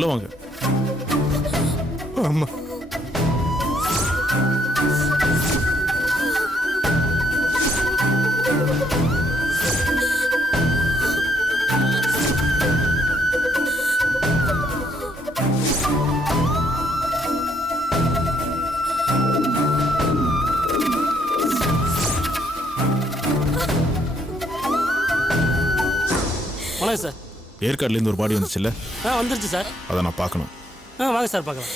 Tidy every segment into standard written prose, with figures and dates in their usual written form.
உள்ள வாங்க. ஆமா. வணக்கம் சார். ஏற்காடுலேருந்து ஒரு பாடி வந்துச்சுல்ல? வந்துருச்சு சார். அதை நான் பார்க்கணும். வாங்க சார் பார்க்கலாம்.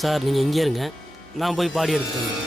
சார் நீங்கள் இங்கே இருங்க, நான் போய் பாடி எடுத்துட்டு வரேன்.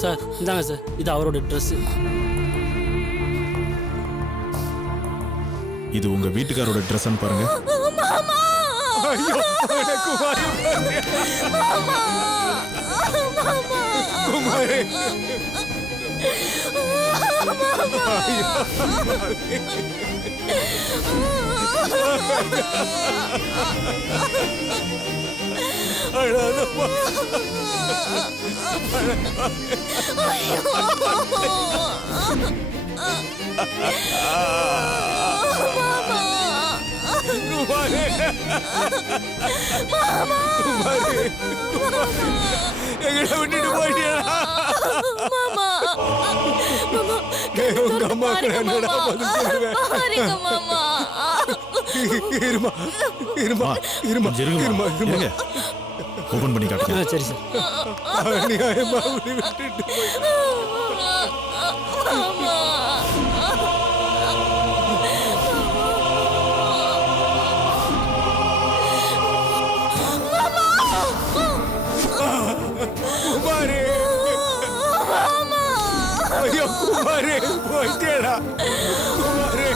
சார் இந்தாங்க சார், இது அவரோட ட்ரெஸ். இது உங்க வீட்டுக்காரோட ட்ரெஸ்ன்னு பாருங்க. குமாரே, எங்களை விட்டுட்டு போயிட்டியா? உங்க அம்மாவுக்கு என்னடா பதில் சொல்லுவேன்? இருமா இருமா இருமா இருமா இருமா. ஓபன் பண்ணி காட்டுங்க. சரி சார். அநியாயமா விட்டுட்டு குமாரே, ஐயோ குமாரே, போயிட்டேடா குமாரே.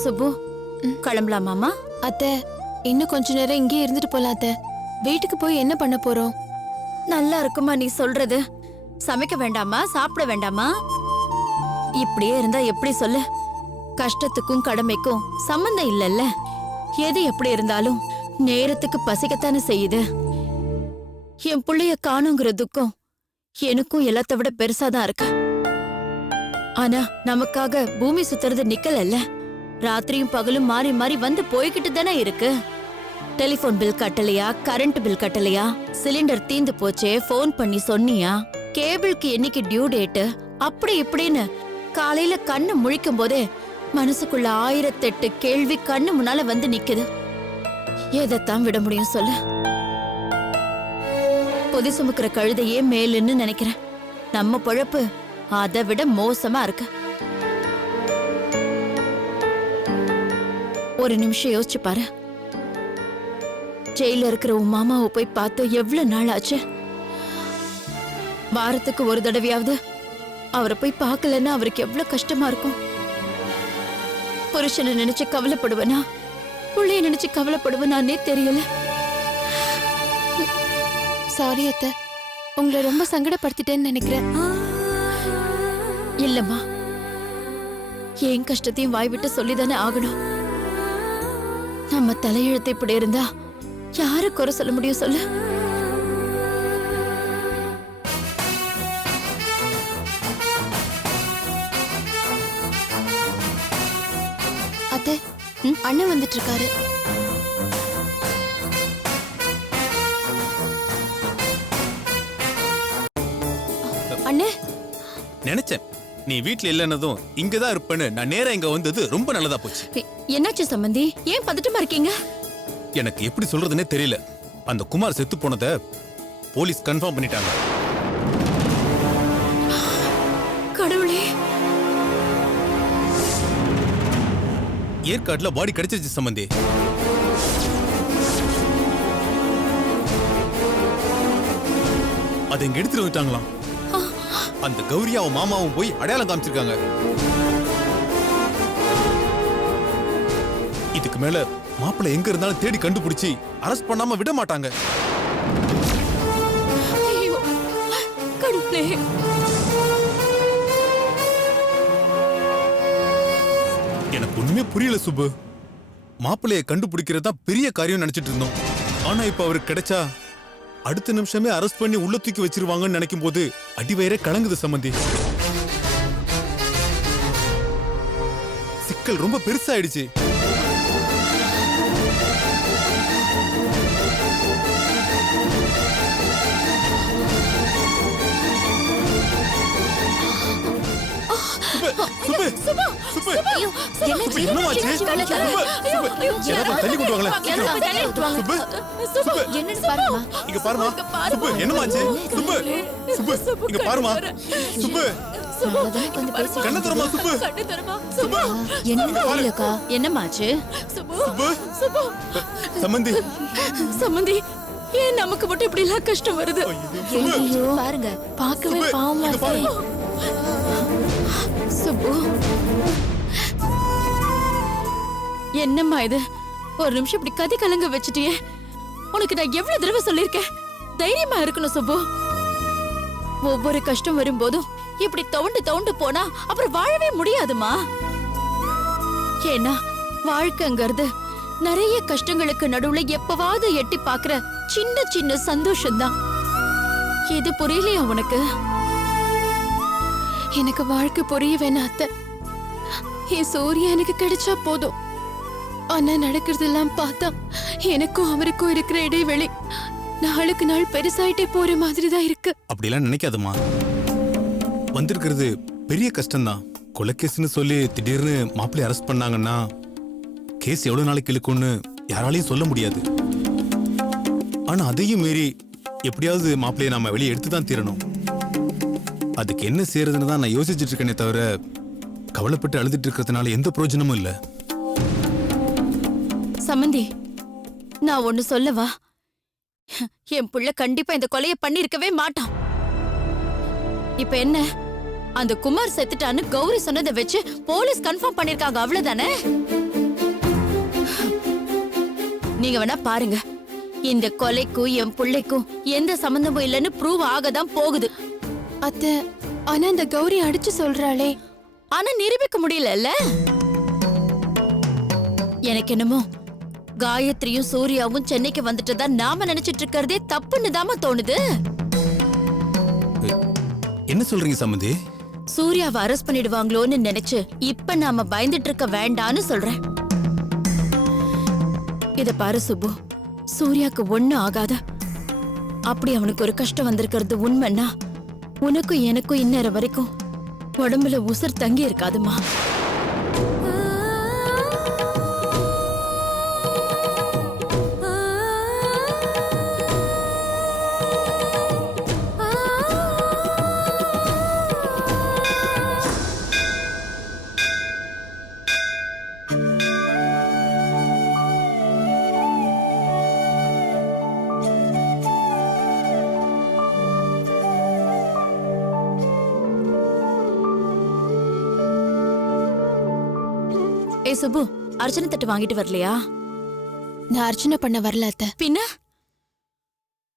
சுப்பு, கிளம்பலாமாமா? அத்தை, இன்னும் கொஞ்ச நேரம் இங்கே இருந்துட்டு போலாம் அத்தை. வீட்டுக்கு போய் என்ன பண்ண போறோம்? நல்லா இருக்குமா நீ சொல்றது? சமைக்க வேண்டாமா, சாப்பிட வேண்டாமா? இப்படியே இருந்தா எப்படி சொல்லு? கஷ்டத்துக்கும் கடமைக்கும் சம்பந்தம் இல்லல்ல. எது எப்படி இருந்தாலும் நேரத்துக்கு பசிக்கத்தானே செய்யுது. என் புள்ளைய காணுங்கிற துக்கம் எனக்கும் எல்லாத்த விட பெருசாதான் இருக்கு. ஆனா நமக்காக பூமி சுத்துறது நிக்கலல்ல. ராத்திரியும் பகலும் மாறி மாறி வந்து போய்கிட்டு தானே இருக்கு. டெலிபோன் பில் கட்டலையா, கரண்ட் பில் கட்டலையா, சிலிண்டர் தீந்து போச்சே போன் பண்ணி சொன்னியா, கேபிளுக்கு என்னைக்கு டியூ டேட்டு, அப்படி இப்படின்னு காலையில கண்ணு முழிக்கும் போதே மனசுக்குள்ள 1008 கேள்வி கண்ணு முன்னால வந்து நிக்குது. எதைத்தான் விட முடியும் சொல்லு? பொதி சுமக்கிற கழுதையே மேலுன்னு நினைக்கிறேன். நம்ம பொழப்பு அதை விட மோசமா இருக்கு. ஒரு நிமிஷம் யோசிச்சு பாரு. ஜெயில இருக்கிற உன் மாமாவை போய் பார்த்து எவ்வளவு நாள் ஆச்சு? வாரத்துக்கு ஒரு தடவையாவது அவரை போய் பார்க்கலன்னா அவருக்கு எவ்வளவு கஷ்டமா இருக்கும். புருஷனை நினைச்சு கவலைப்படுவனா, புள்ளைய நினைச்சு கவலைப்படுவனானே தெரியல. சாரி அத்தை, உங்களை ரொம்ப சங்கடப்படுத்திட்டேன்னு நினைக்கிறேன். இல்லம்மா, என் கஷ்டத்தையும் வாய் விட்டு சொல்லிதானே ஆகணும். நம்ம தலையெழுத்து இப்படி இருந்தா யாரு குறை சொல்ல முடியும் சொல்லு? அத்தை, அண்ணன் வந்துட்டு இருக்காரு. அண்ணே, நினைச்சேன் நீ வீட்ல இல்லைன்னதும் இங்கதான் இருப்பேன்னு நான் நேரா இங்க வந்தது ரொம்ப நல்லதா போச்சு. என்னாச்சு சம்பந்தி? ஏன் பதட்டமா இருக்கீங்க? எனக்கு எப்படி சொல்றதுன்னே தெரியல. அந்த குமார் செத்து போனதை போலீஸ் கன்ஃபார்ம் பண்ணிட்டாங்க. கடவுளே! ஏற்காட்டுல பாடி கிடைச்சிருச்சு சம்பந்தி. அதை இங்க எடுத்துட்டு வந்துட்டாங்களாம். அந்த கௌரியாவும் மாமாவும் போய் அடையாளம் காமிச்சிருக்காங்க. இதுக்கு மேல மாப்பிள்ளை எங்க இருந்தாலும் தேடி கண்டுபிடிச்சி அரெஸ்ட் பண்ணாம விட மாட்டாங்க. ஐயோ, கடவுளே! எனக்கு ஒண்ணுமே புரியல சுப்பு. மாப்பிள்ளைய கண்டுபிடிக்கிறதா பெரிய காரியம் நினைச்சிட்டு இருந்தோம். ஆனா இப்ப அவருக்கு கிடைச்சா அடுத்த நிமிஷமே அரெஸ்ட் பண்ணி உள்ள தூக்கி வச்சிருவாங்கன்னு நினைக்கும் போது அடிவயிறே கலங்குது சம்பந்தி. சிக்கல் ரொம்ப பெருசாயிடுச்சு. தண்ணி கொண்டு வாங்களேன். என்னன்னு பாருமா. இங்க பாருமா சுப்பு, என்னமாச்சு சுப்பு? சுப்பு இங்க பாருமா சுப்பு, கண்ணு தரமா சுப்பு, சுப்பு என்னக்கா? என்னமாச்சு? சுப்பு சம்பந்தி. சம்பந்தி, ஏன் நமக்கு மட்டும் இப்படி எல்லாம் கஷ்டம் வருது? ஐயோ, பாருங்க, பார்க்கவே பாவமா இருக்கு. சுப்பு, என்னம்மா இது? ஒரு நிமிஷம் இப்படி கதி கலங்க வச்சுட்டியே. உனக்கு நான் எவ்வளவு தடவை சொல்லிருக்கேன், தைரியமா இருக்கணும் சுப்பு. ஒவ்வொரு கஷ்டம் வரும்போதும் இப்படி தவுண்டு தவுண்டு போனா அப்புறம் வாழவே முடியாதுமா. ஏன்னா வாழ்க்கைங்கிறது நிறைய கஷ்டங்களுக்கு நடுவுல எப்பவாவது எட்டி பாக்குற சின்ன சின்ன சந்தோஷம்தான். இது புரியலையா உனக்கு? எனக்கு வாழ்க்கை புரிய வேணாம் அத்தை. என் சூர்யா எனக்கு கிடைச்சா போதும். ஆனா நடக்கிறதெல்லாம் பார்த்தா எனக்கும் அவருக்கும் இருக்கிற இடைவெளி நாளுக்கு நாள் பெருசாயிட்டே போற மாதிரி தான் இருக்கு. அப்படிலாம் நினைக்காதம்மா. வந்திருக்கிறது பெரிய கஷ்டம்தான். கொலைகேஸ்னு சொல்லி திடீர்னு மாப்பிள்ளை அரெஸ்ட் பண்ணாங்கன்னா கேஸ் எவ்வளவு நாளைக்கு இழுக்கும்னு யாராலையும் சொல்ல முடியாது. ஆனா அதையும் மீறி எப்படியாவது மாப்பிள்ளையை நாம வெளியே எடுத்துதான் தீரணும். அதுக்கு என்ன செய்யறதுன்னு தான் நான் யோசிச்சுட்டு இருக்கேனே தவிர கவலைப்பட்டு அழுதுட்டு இருக்கிறதுனால எந்த பிரயோஜனமும் இல்ல. சமந்தி, நான் ஒண்ணு சொல்லவா? என் புள்ள கண்டிப்பா இந்த கொலையை பண்ணிருக்கவே மாட்டான். இப்ப என்ன, அந்த குமார் செத்துட்டான்னு கௌரி சொன்னதை வச்சு போலீஸ் கன்ஃபார்ம் பண்ணிருக்காங்க, அவ்வளவுதானே? நீங்க வேணா பாருங்க, இந்த கொலைக்கும் என் புள்ளைக்கும் எந்த சம்பந்தமும் இல்லைன்னு ப்ரூவ் ஆகதான் போகுது. அத்தை, ஆனா இந்த கௌரி அடிச்சு சொல்றாளே. ஆனா நிரூபிக்க முடியல. எனக்கு என்னமோ காயத்ரியும் சூர்யாவும் சென்னைக்கு வந்துட்டதா நாம நினைச்சிட்டு இருக்கிறதே தப்புன்னு தாமா தோணுது. என்ன சொல்றீங்க சம்பந்தி? சூர்யாவை அரெஸ்ட் பண்ணிடுவாங்களோன்னு நினைச்சு இப்ப நாம பயந்துட்டு இருக்க வேண்டான்னு சொல்றேன். இத பாரு சுப்பு, சூர்யாக்கு ஒண்ணும் ஆகாத. அப்படி அவனுக்கு ஒரு கஷ்டம் வந்திருக்கிறது உண்மைன்னா உனக்கும் எனக்கும் இந்நேரம் வரைக்கும் உடம்புல உசுர் தங்கி இருக்காதுமா. ஏய் சுப்பு, அர்ச்சனை தட்டு வாங்கிட்டு வரலையா? நான் அர்ச்சனை பண்ண வரல அத்தை, பின்ன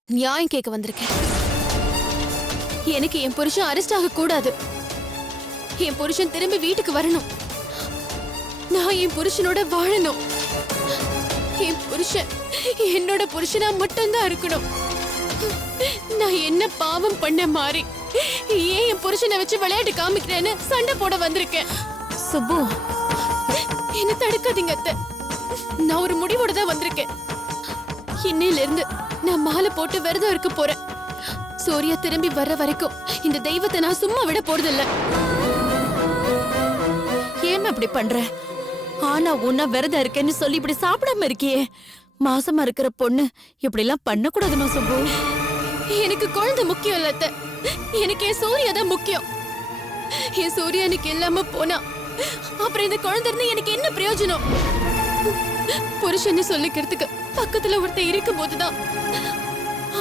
நியாயம் கேட்க வந்திருக்கேன். எனக்கு என் புருஷன் அரெஸ்ட் ஆக கூடாது. என் புருஷன் திரும்பி வீட்டுக்கு வரணும். நான் என் புருஷனோட வாழணும். என் புருஷன் என்னோட புருஷனா மட்டும்தான் இருக்கணும். நான் என்ன பாவம் பண்ண மாறி ஏன் என் புருஷனை வச்சு விளையாட்டு காமிக்கிறேன்னு சண்டை போட வந்திருக்கேன். சுப்பு, என்ன தடுக்காதீங்க அத்தை. நான் ஒரு முடிவோட தான் வந்திருக்கேன். இன்னையில இருந்து நான் மாலை போட்டு விரதம் இருக்க போறேன். சூர்யா திரும்பி வர்ற வரைக்கும் இந்த தெய்வத்தை நான் சும்மா விட போறதில்ல. ஏன் இப்படி பண்ற? ஆனா உன்ன விரதம் இருக்கேன்னு சொல்லி இப்படி சாப்பிடாம இருக்கியே. மாசமா இருக்கிற பொண்ணு இப்படி எல்லாம் பண்ணக்கூடாதுமா சுப்பு. எனக்கு குழந்தை முக்கியம் இல்ல அத்தை. எனக்கு என் சூர்யா தான் முக்கியம். என் சூர்யா எனக்கு இல்லாம போனா அப்புறம் இந்த குழந்தை இருந்து எனக்கு என்ன பிரயோஜனம்? புருஷன்னு சொல்லிக்கிறதுக்கு பக்கத்துல ஒருத்தர் இருக்கும் போதுதான்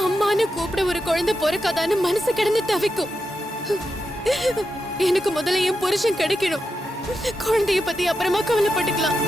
அம்மான்னு கூப்பிட ஒரு குழந்தை பொறுக்காதான்னு மனசு கிடந்து தவிக்கும். எனக்கு முதல்ல என் புருஷன் கிடைக்கணும். குழந்தைய பத்தி அப்புறமா கவலைப்பட்டுக்கலாம்.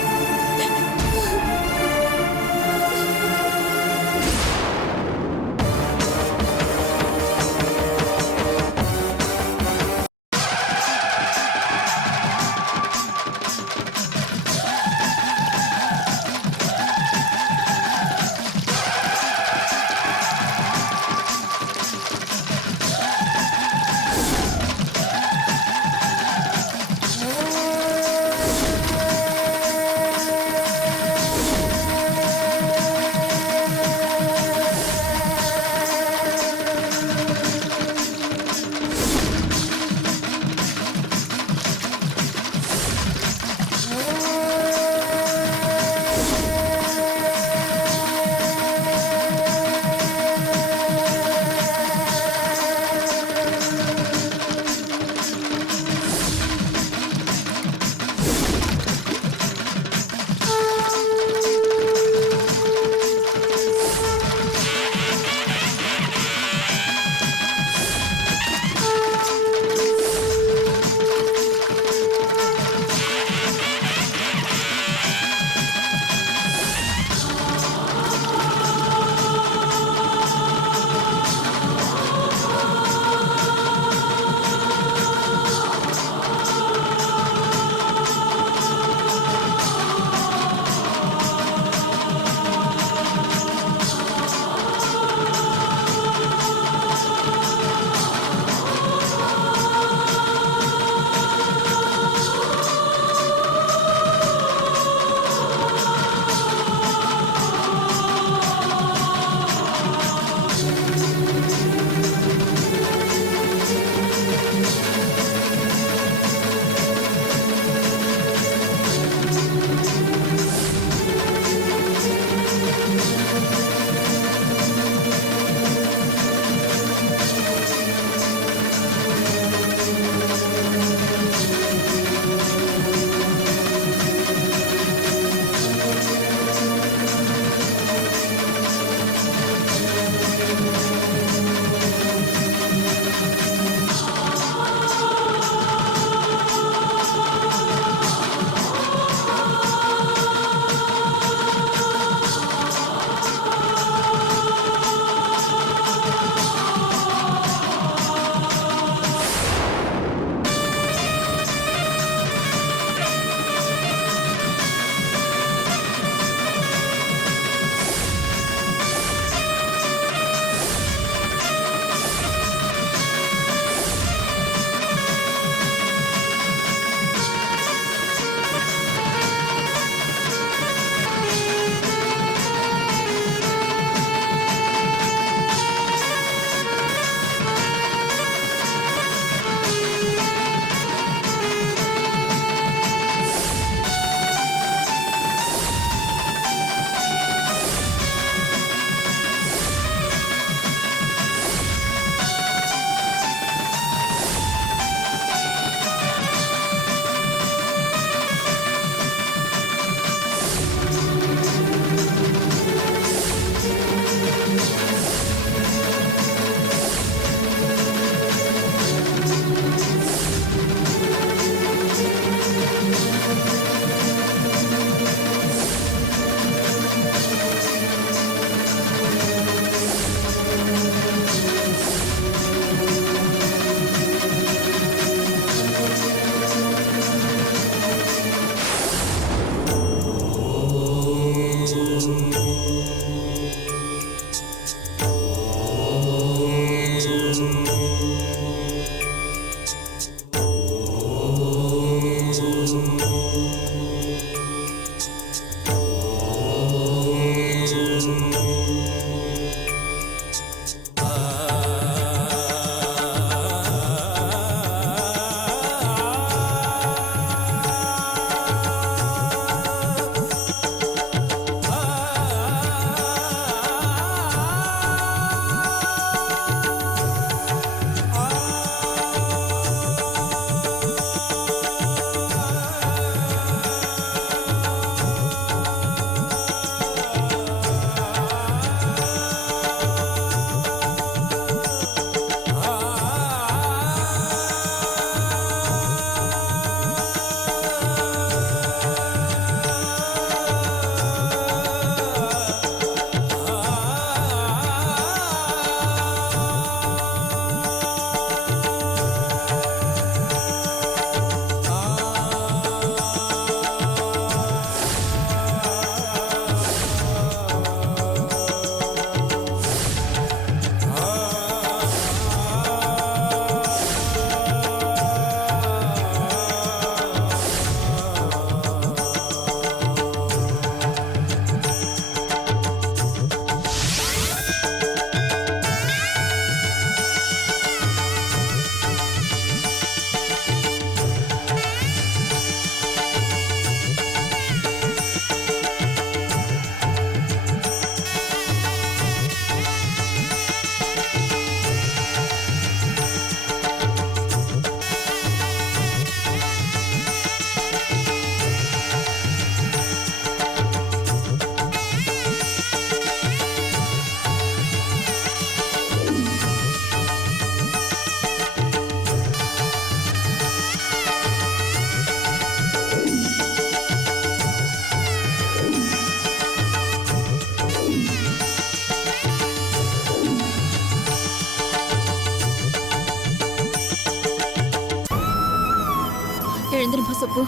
எந்திரிமா சுப்பு.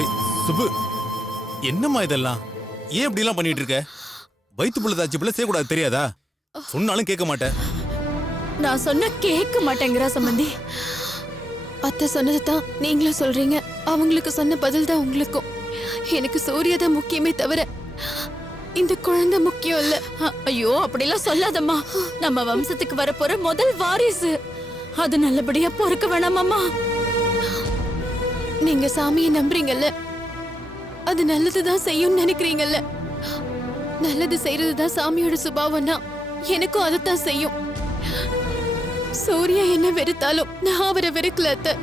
ஏய், சுப்பு என்னம்மா இதெல்லாம்? ஏன் இப்படி எல்லாம் பண்ணிட்டு இருக்க? வயிற்று புள்ள தாச்சி பிள்ளை செய்யக்கூடாது தெரியாதா? சொன்னாலும் கேட்க மாட்டேன். நான் சொன்ன கேட்க மாட்டேங்கிறா சம்பந்தி. அத்தை சொன்னது தான் நீங்களும் சொல்றீங்க. அவங்களுக்கு சொன்ன பதில் தான் உங்களுக்கும். எனக்கு சூர்யா தான் முக்கியமே தவிர இந்த குழந்தை முக்கியம் இல்ல. ஐயோ அப்படிலாம் சொல்லாதம்மா. நம்ம வம்சத்துக்கு வரப்போற முதல் வாரிசு. அது நல்லபடியா பொறுக்க வேணாமாம்மா. நீங்க சாமியை நம்புறீங்கல்ல, அது நல்லதுதான் செய்யும்னு நினைக்கிறீங்கல்ல. நல்லது செய்யறதுதான் சாமியோட சுபாவம்னா எனக்கும் அதைத்தான் செய்யும். சூர்யா என்ன வெறுத்தாலும் நான் அவரை வெறுக்கல அத்தை.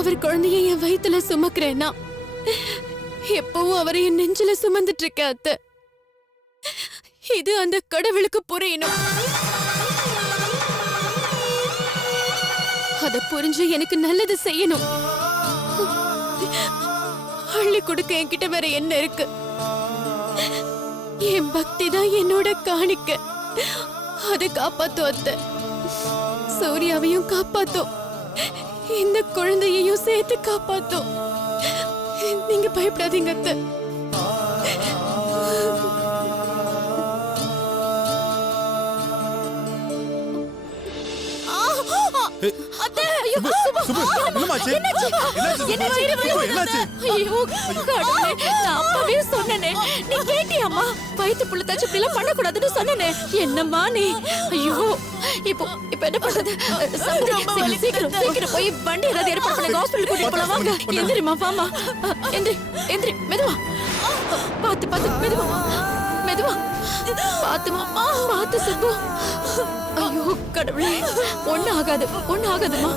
அவர் குழந்தைய என் வயித்துல சுமக்கிறேன்னா எப்பவும் அவரை என் நெஞ்சில சுமந்துட்டு இருக்க அத்தை. இது அந்த கடவுளுக்கு புரியணும். அத புரிஞ்சு எனக்கு நல்லது செய்யணும். அள்ளி கொடுக்க என்கிட்ட வேற என்ன இருக்கு? என் பக்தி தான் என்னோட காணிக்க. அதை காப்பாத்தும் அத்தை. சூர்யாவையும் காப்பாத்தும், இந்த குழந்தையையும் சேர்த்து காப்பாத்தும். நீங்க பயப்படாதீங்க அத்தை. சுப்பு, என்னமாச்சு? என்னாச்சு சுப்பு? என்னாச்சு? ஐயோ கடவுளே, நான் அப்பவே சொன்னனே. நீ கேட்டியாம்மா? வயித்து புள்ள தாச்சி இப்படி எல்லாம் பண்ணக்கூடாதுன்னு சொன்னனே. என்னம்மா நீ? ஐயோ இப்போ என்ன பண்றது? சீக்கிரம் போய் வண்டி ஏதாவது ஏற்பாடு பண்ணுங்க. ஹாஸ்பிட்டல் கூட்டிட்டு போலாம் வாங்க. எந்திரிமா வாமா. எந்திரி மெதுவா. பாத்து மெதுவா பாத்துமா. பாத்து சுப்பு. ஐயோ கடவுளே, ஒண்ணு ஆகாதுமா.